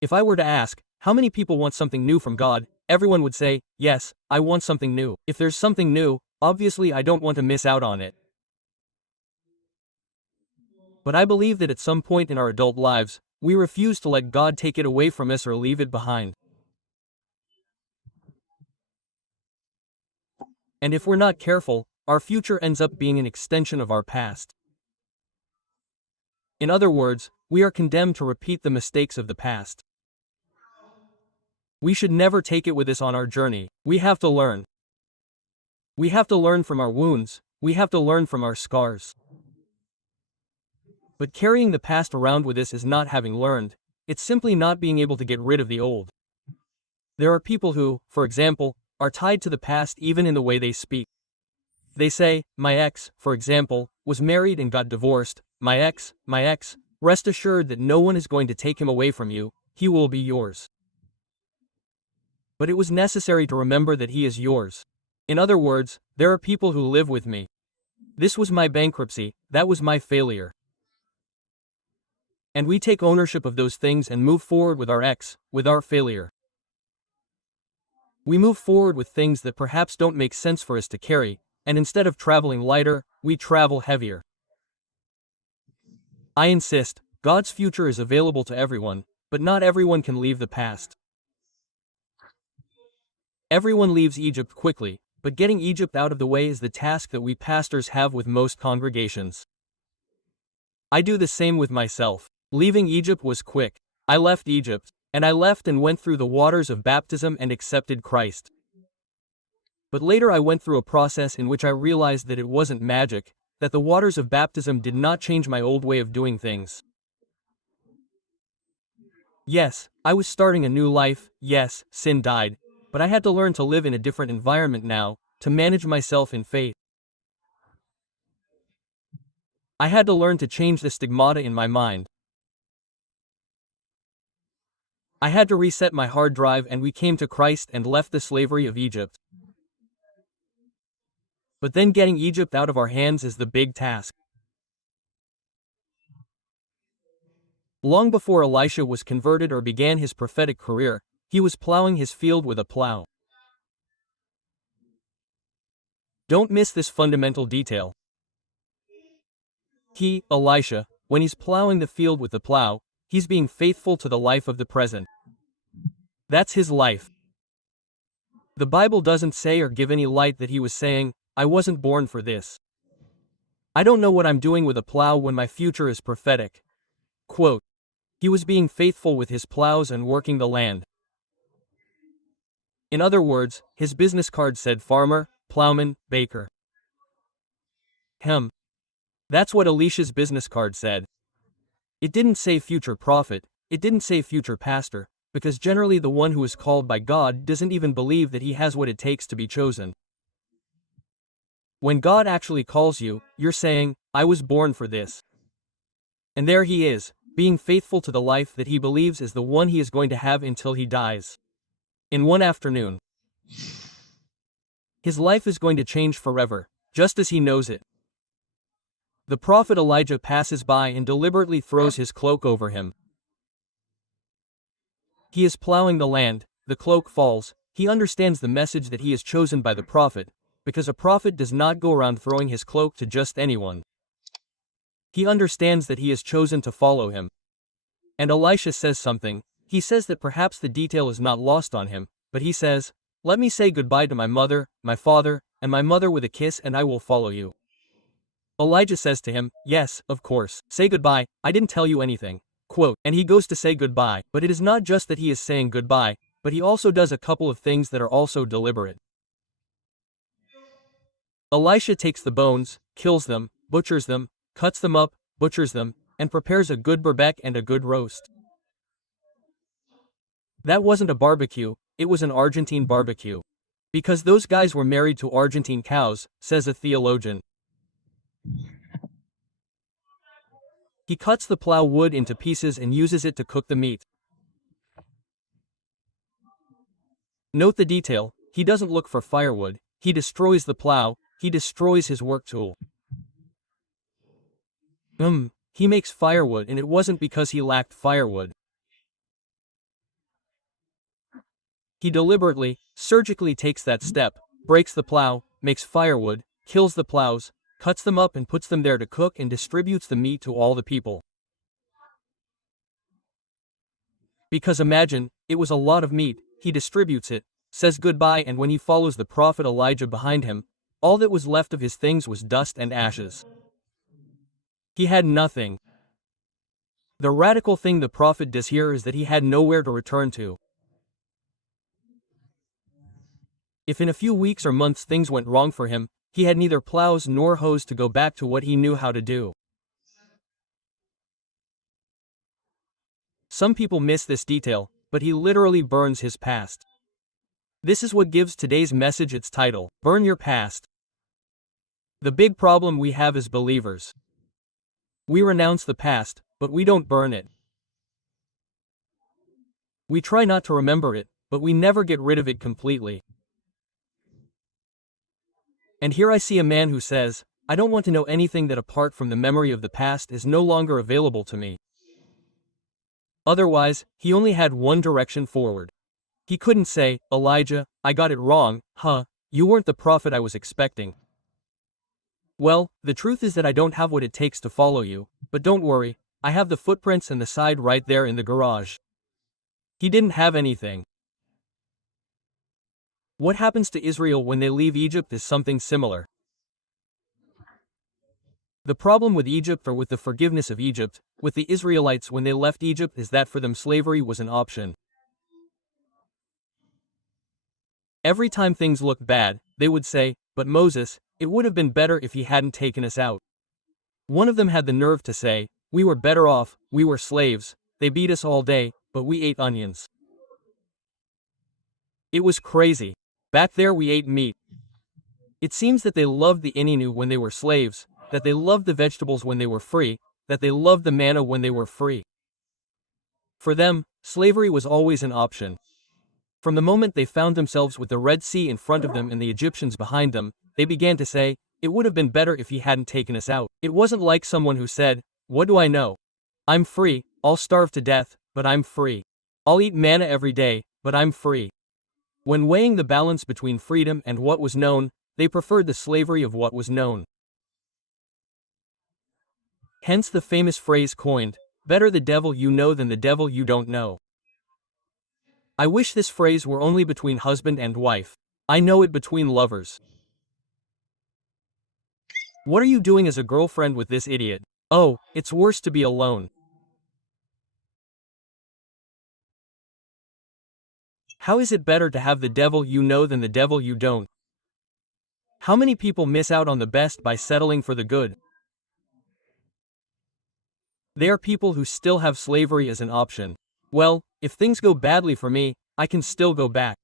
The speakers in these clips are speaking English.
If I were to ask, how many people want something new from God, everyone would say, yes, I want something new. If there's something new, obviously I don't want to miss out on it. But I believe that at some point in our adult lives, we refuse to let God take it away from us or leave it behind. And if we're not careful, our future ends up being an extension of our past. In other words, we are condemned to repeat the mistakes of the past. We should never take it with us on our journey. We have to learn. We have to learn from our wounds. We have to learn from our scars. But carrying the past around with us is not having learned. It's simply not being able to get rid of the old. There are people who, for example, are tied to the past even in the way they speak. They say, my ex, for example, was married and got divorced. My ex, rest assured that no one is going to take him away from you, he will be yours. But it was necessary to remember that he is yours. In other words, there are people who live with me. This was my bankruptcy, that was my failure. And we take ownership of those things and move forward with our ex, with our failure. We move forward with things that perhaps don't make sense for us to carry, and instead of traveling lighter, we travel heavier. I insist, God's future is available to everyone, but not everyone can leave the past. Everyone leaves Egypt quickly, but getting Egypt out of the way is the task that we pastors have with most congregations. I do the same with myself. Leaving Egypt was quick. I left Egypt, and I left and went through the waters of baptism and accepted Christ. But later I went through a process in which I realized that it wasn't magic, that the waters of baptism did not change my old way of doing things. Yes, I was starting a new life, yes, sin died, but I had to learn to live in a different environment now, to manage myself in faith. I had to learn to change the stigmata in my mind. I had to reset my hard drive and we came to Christ and left the slavery of Egypt. But then getting Egypt out of our hands is the big task. Long before Elisha was converted or began his prophetic career, he was plowing his field with a plow. Don't miss this fundamental detail. Elisha, when he's plowing the field with the plow, he's being faithful to the life of the present. That's his life. The Bible doesn't say or give any light that he was saying, I wasn't born for this. I don't know what I'm doing with a plow when my future is prophetic. Quote, he was being faithful with his plows and working the land. In other words, his business card said farmer, plowman, baker. That's what Elisha's business card said. It didn't say future prophet, it didn't say future pastor, because generally the one who is called by God doesn't even believe that he has what it takes to be chosen. When God actually calls you, you're saying, I was born for this. And there he is, being faithful to the life that he believes is the one he is going to have until he dies. In one afternoon, his life is going to change forever, just as he knows it. The prophet Elijah passes by and deliberately throws his cloak over him. He is plowing the land, the cloak falls, he understands the message that he is chosen by the prophet, because a prophet does not go around throwing his cloak to just anyone. He understands that he is chosen to follow him. And Elisha says something. He says that perhaps the detail is not lost on him, but he says, let me say goodbye to my mother, my father, and my mother with a kiss and I will follow you. Elijah says to him, yes, of course, say goodbye, I didn't tell you anything. Quote, and he goes to say goodbye, but it is not just that he is saying goodbye, but he also does a couple of things that are also deliberate. Elisha takes the bones, kills them, butchers them, cuts them up, butchers them, and prepares a good barbecue and a good roast. That wasn't a barbecue, it was an Argentine barbecue. Because those guys were married to Argentine cows, says a theologian. He cuts the plow wood into pieces and uses it to cook the meat. Note the detail, he doesn't look for firewood, he destroys the plow, he destroys his work tool. He makes firewood and it wasn't because he lacked firewood. He deliberately, surgically takes that step, breaks the plow, makes firewood, kills the plows, cuts them up and puts them there to cook and distributes the meat to all the people. Because imagine, it was a lot of meat, he distributes it, says goodbye, and when he follows the prophet Elijah behind him, all that was left of his things was dust and ashes. He had nothing. The radical thing the prophet does here is that he had nowhere to return to. If in a few weeks or months things went wrong for him, he had neither plows nor hoes to go back to what he knew how to do. Some people miss this detail, but he literally burns his past. This is what gives today's message its title, Burn Your Past. The big problem we have as believers. We renounce the past, but we don't burn it. We try not to remember it, but we never get rid of it completely. And here I see a man who says, I don't want to know anything that apart from the memory of the past is no longer available to me. Otherwise, he only had one direction forward. He couldn't say, Elijah, I got it wrong, you weren't the prophet I was expecting. Well, the truth is that I don't have what it takes to follow you, but don't worry, I have the footprints and the side right there in the garage. He didn't have anything. What happens to Israel when they leave Egypt is something similar. The problem with Egypt, or with the forgiveness of Egypt, with the Israelites when they left Egypt, is that for them slavery was an option. Every time things looked bad, they would say, but Moses, it would have been better if he hadn't taken us out. One of them had the nerve to say, we were better off, we were slaves, they beat us all day, but we ate onions. It was crazy. Back there we ate meat. It seems that they loved the ininu when they were slaves, that they loved the vegetables when they were free, that they loved the manna when they were free. For them, slavery was always an option. From the moment they found themselves with the Red Sea in front of them and the Egyptians behind them, they began to say, it would have been better if he hadn't taken us out. It wasn't like someone who said, what do I know? I'm free, I'll starve to death, but I'm free. I'll eat manna every day, but I'm free. When weighing the balance between freedom and what was known, they preferred the slavery of what was known. Hence the famous phrase coined, better the devil you know than the devil you don't know. I wish this phrase were only between husband and wife. I know it between lovers. What are you doing as a girlfriend with this idiot? Oh, it's worse to be alone. How is it better to have the devil you know than the devil you don't? How many people miss out on the best by settling for the good? They are people who still have slavery as an option. Well, if things go badly for me, I can still go back.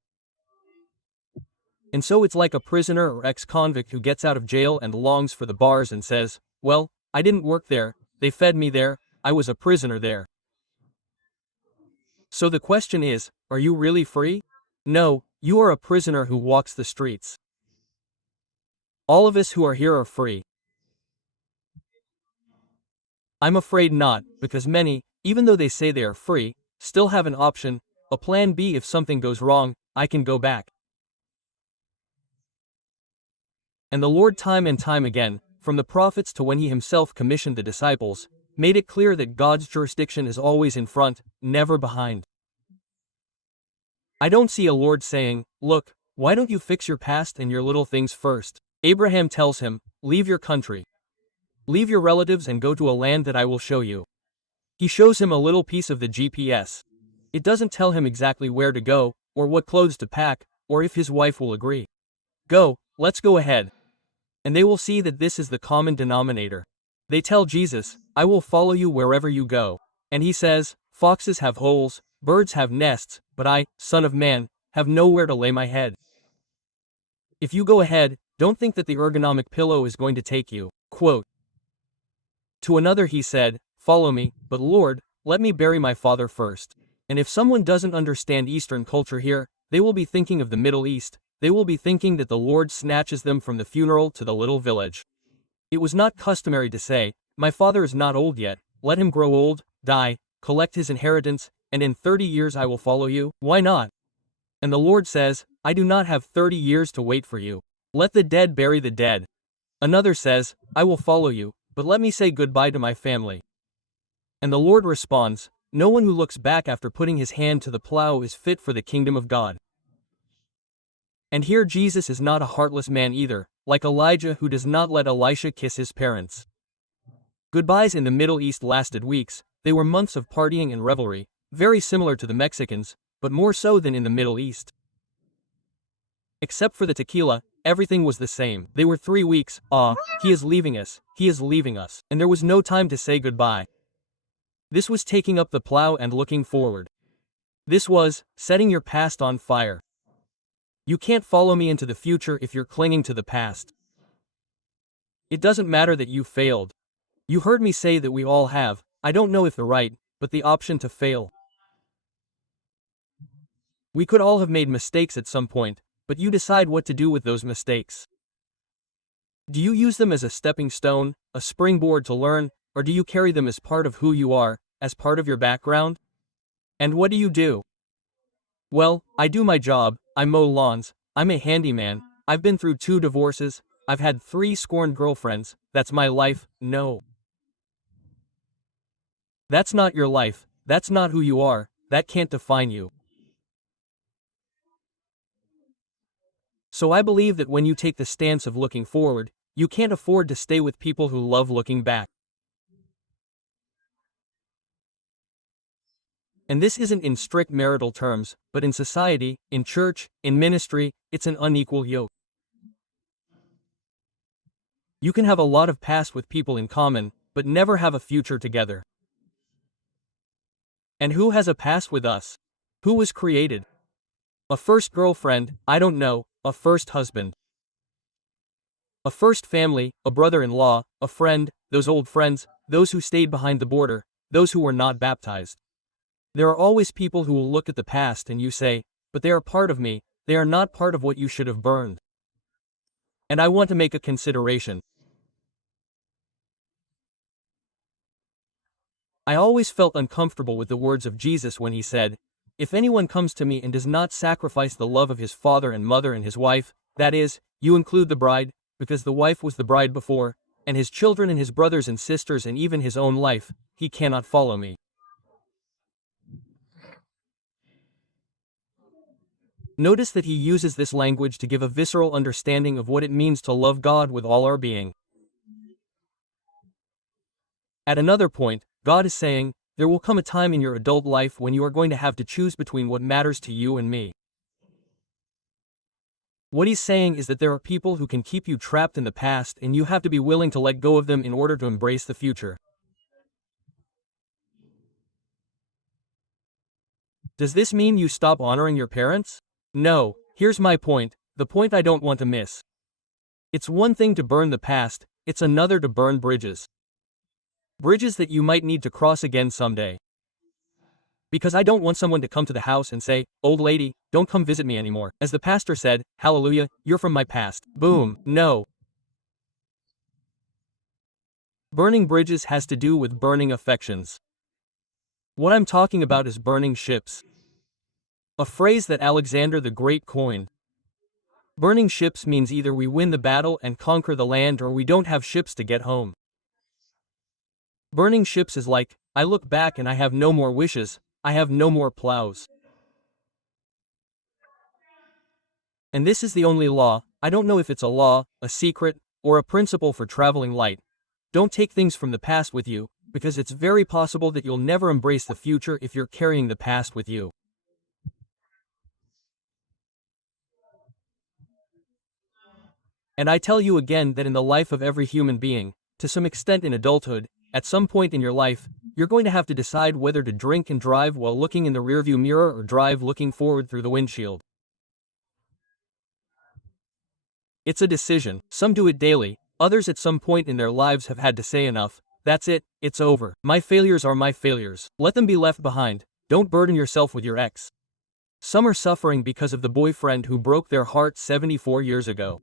And so it's like a prisoner or ex-convict who gets out of jail and longs for the bars and says, well, I didn't work there, they fed me there, I was a prisoner there. So the question is, are you really free? No, you are a prisoner who walks the streets. All of us who are here are free. I'm afraid not, because many, even though they say they are free, still have an option, a plan B. If something goes wrong, I can go back. And the Lord, time and time again, from the prophets to when he himself commissioned the disciples, made it clear that God's jurisdiction is always in front, never behind. I don't see a Lord saying, look, why don't you fix your past and your little things first? Abraham tells him, leave your country. Leave your relatives and go to a land that I will show you. He shows him a little piece of the GPS. It doesn't tell him exactly where to go, or what clothes to pack, or if his wife will agree. Go, let's go ahead. And they will see that this is the common denominator. They tell Jesus, I will follow you wherever you go. And he says, foxes have holes, birds have nests, but I, Son of Man, have nowhere to lay my head. If you go ahead, don't think that the ergonomic pillow is going to take you. Quote. To another he said, follow me, but Lord, let me bury my father first. And if someone doesn't understand Eastern culture here, they will be thinking of the Middle East. They will be thinking that the Lord snatches them from the funeral to the little village. It was not customary to say, my father is not old yet, let him grow old, die, collect his inheritance, and in 30 years I will follow you. Why not? And the Lord says, I do not have 30 years to wait for you. Let the dead bury the dead. Another says, I will follow you, but let me say goodbye to my family. And the Lord responds, no one who looks back after putting his hand to the plow is fit for the kingdom of God. And here Jesus is not a heartless man either, like Elijah who does not let Elisha kiss his parents. Goodbyes in the Middle East lasted weeks, they were months of partying and revelry, very similar to the Mexicans, but more so than in the Middle East. Except for the tequila, everything was the same. They were 3 weeks, he is leaving us, and there was no time to say goodbye. This was taking up the plow and looking forward. This was setting your past on fire. You can't follow me into the future if you're clinging to the past. It doesn't matter that you failed. You heard me say that we all have, I don't know if the right, but the option to fail. We could all have made mistakes at some point, but you decide what to do with those mistakes. Do you use them as a stepping stone, a springboard to learn, or do you carry them as part of who you are, as part of your background? And what do you do? Well, I do my job, I mow lawns, I'm a handyman, I've been through 2 divorces, I've had 3 scorned girlfriends, that's my life. No. That's not your life, that's not who you are, that can't define you. So I believe that when you take the stance of looking forward, you can't afford to stay with people who love looking back. And this isn't in strict marital terms, but in society, in church, in ministry, it's an unequal yoke. You can have a lot of past with people in common, but never have a future together. And who has a past with us? Who was created? A first girlfriend, I don't know, a first husband. A first family, a brother-in-law, a friend, those old friends, those who stayed behind the border, those who were not baptized. There are always people who will look at the past and you say, but they are part of me, they are not part of what you should have burned. And I want to make a consideration. I always felt uncomfortable with the words of Jesus when he said, if anyone comes to me and does not sacrifice the love of his father and mother and his wife, that is, you include the bride, because the wife was the bride before, and his children and his brothers and sisters and even his own life, he cannot follow me. Notice that he uses this language to give a visceral understanding of what it means to love God with all our being. At another point, God is saying, there will come a time in your adult life when you are going to have to choose between what matters to you and me. What he's saying is that there are people who can keep you trapped in the past and you have to be willing to let go of them in order to embrace the future. Does this mean you stop honoring your parents? No, here's my point, the point I don't want to miss. It's one thing to burn the past, it's another to burn bridges. Bridges that you might need to cross again someday. Because I don't want someone to come to the house and say, old lady, don't come visit me anymore. As the pastor said, hallelujah, you're from my past. Boom, no. Burning bridges has to do with burning affections. What I'm talking about is burning ships. A phrase that Alexander the Great coined. Burning ships means either we win the battle and conquer the land or we don't have ships to get home. Burning ships is like, I look back and I have no more wishes, I have no more plows. And this is the only law, I don't know if it's a law, a secret, or a principle for traveling light. Don't take things from the past with you, because it's very possible that you'll never embrace the future if you're carrying the past with you. And I tell you again that in the life of every human being, to some extent in adulthood, at some point in your life, you're going to have to decide whether to drink and drive while looking in the rearview mirror or drive looking forward through the windshield. It's a decision. Some do it daily, others at some point in their lives have had to say enough. That's it, it's over. My failures are my failures. Let them be left behind. Don't burden yourself with your ex. Some are suffering because of the boyfriend who broke their heart 74 years ago.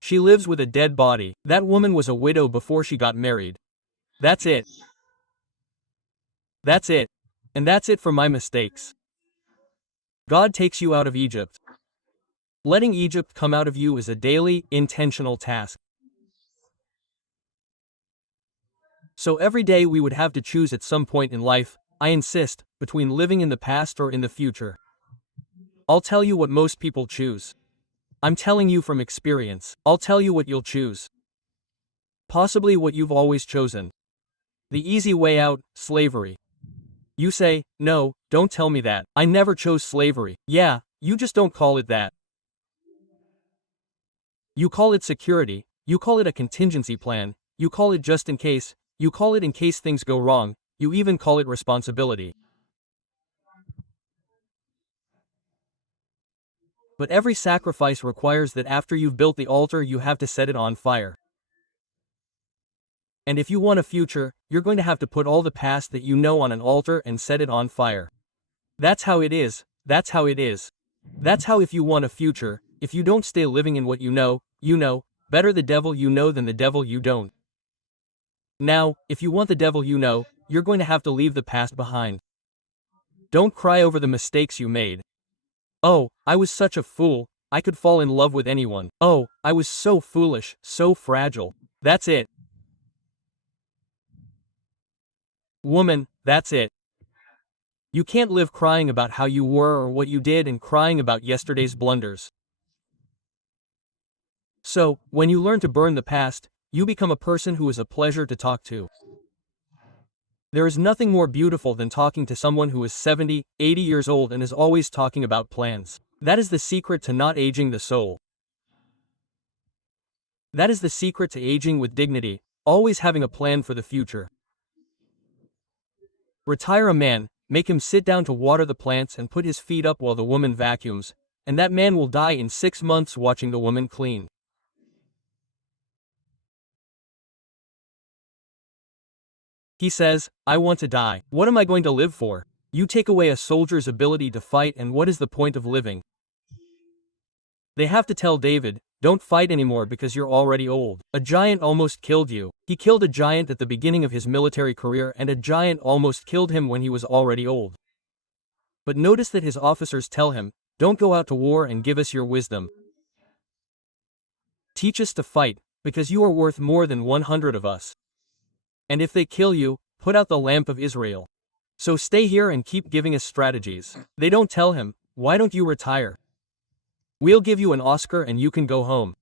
She lives with a dead body. That woman was a widow before she got married. That's it. That's it. And that's it for my mistakes. God takes you out of Egypt. Letting Egypt come out of you is a daily, intentional task. So every day we would have to choose at some point in life, I insist, between living in the past or in the future. I'll tell you what most people choose. I'm telling you from experience. I'll tell you what you'll choose. Possibly what you've always chosen. The easy way out, slavery. You say, no, don't tell me that. I never chose slavery. Yeah, you just don't call it that. You call it security, you call it a contingency plan, you call it just in case, you call it in case things go wrong, you even call it responsibility. But every sacrifice requires that after you've built the altar you have to set it on fire. And if you want a future, you're going to have to put all the past that you know on an altar and set it on fire. That's how it is, that's how it is. That's how if you want a future, if you don't stay living in what you know, better the devil you know than the devil you don't. Now, if you want the devil you know, you're going to have to leave the past behind. Don't cry over the mistakes you made. Oh, I was such a fool, I could fall in love with anyone. Oh, I was so foolish, so fragile. That's it. Woman, that's it. You can't live crying about how you were or what you did and crying about yesterday's blunders. So, when you learn to burn the past, you become a person who is a pleasure to talk to. There is nothing more beautiful than talking to someone who is 70, 80 years old and is always talking about plans. That is the secret to not aging the soul. That is the secret to aging with dignity, always having a plan for the future. Retire a man, make him sit down to water the plants and put his feet up while the woman vacuums, and that man will die in 6 months watching the woman clean. He says, I want to die. What am I going to live for? You take away a soldier's ability to fight and what is the point of living? They have to tell David, don't fight anymore because you're already old. A giant almost killed you. He killed a giant at the beginning of his military career and a giant almost killed him when he was already old. But notice that his officers tell him, don't go out to war and give us your wisdom. Teach us to fight, because you are worth more than 100 of us. And if they kill you, put out the lamp of Israel. So stay here and keep giving us strategies. They don't tell him, why don't you retire? We'll give you an Oscar and you can go home.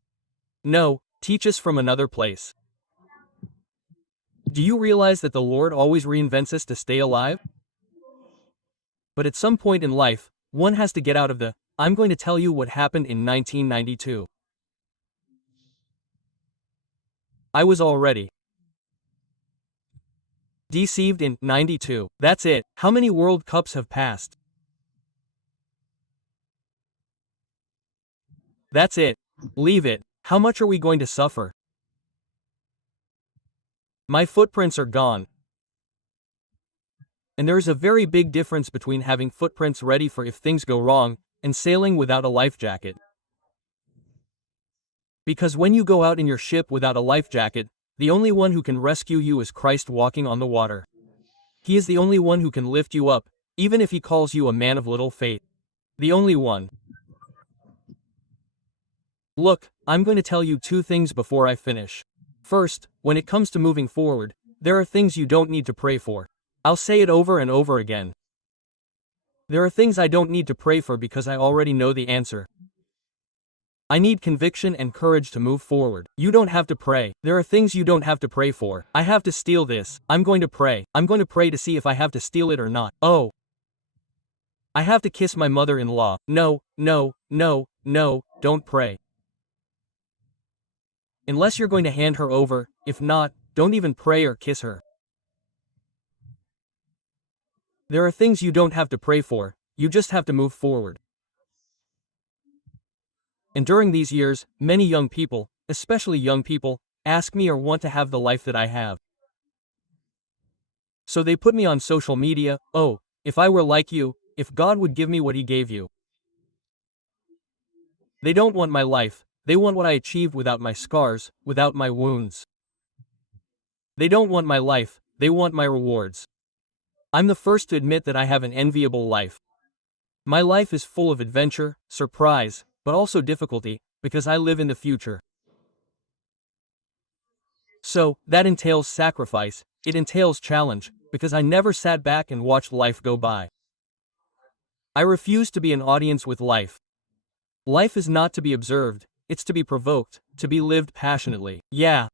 No, teach us from another place. Do you realize that the Lord always reinvents us to stay alive? But at some point in life, one has to get out of the, I'm going to tell you what happened in 1992. I was already deceived in 92. That's it. How many World Cups have passed? That's it. Leave it. How much are we going to suffer? My footprints are gone. And there is a very big difference between having footprints ready for if things go wrong, and sailing without a life jacket. Because when you go out in your ship without a life jacket, the only one who can rescue you is Christ walking on the water. He is the only one who can lift you up, even if he calls you a man of little faith. The only one. Look, I'm going to tell you 2 things before I finish. First, when it comes to moving forward, there are things you don't need to pray for. I'll say it over and over again. There are things I don't need to pray for because I already know the answer. I need conviction and courage to move forward. You don't have to pray. There are things you don't have to pray for. I have to steal this. I'm going to pray. I'm going to pray to see if I have to steal it or not. Oh. I have to kiss my mother-in-law. No, no, no, no, don't pray. Unless you're going to hand her over, if not, don't even pray or kiss her. There are things you don't have to pray for, you just have to move forward. And during these years, many young people, especially young people, ask me or want to have the life that I have. So they put me on social media, oh, if I were like you, if God would give me what he gave you. They don't want my life, they want what I achieved without my scars, without my wounds. They don't want my life, they want my rewards. I'm the first to admit that I have an enviable life. My life is full of adventure, surprise, but also difficulty, because I live in the future. So, that entails sacrifice, it entails challenge, because I never sat back and watched life go by. I refuse to be an audience with life. Life is not to be observed, it's to be provoked, to be lived passionately. Yeah.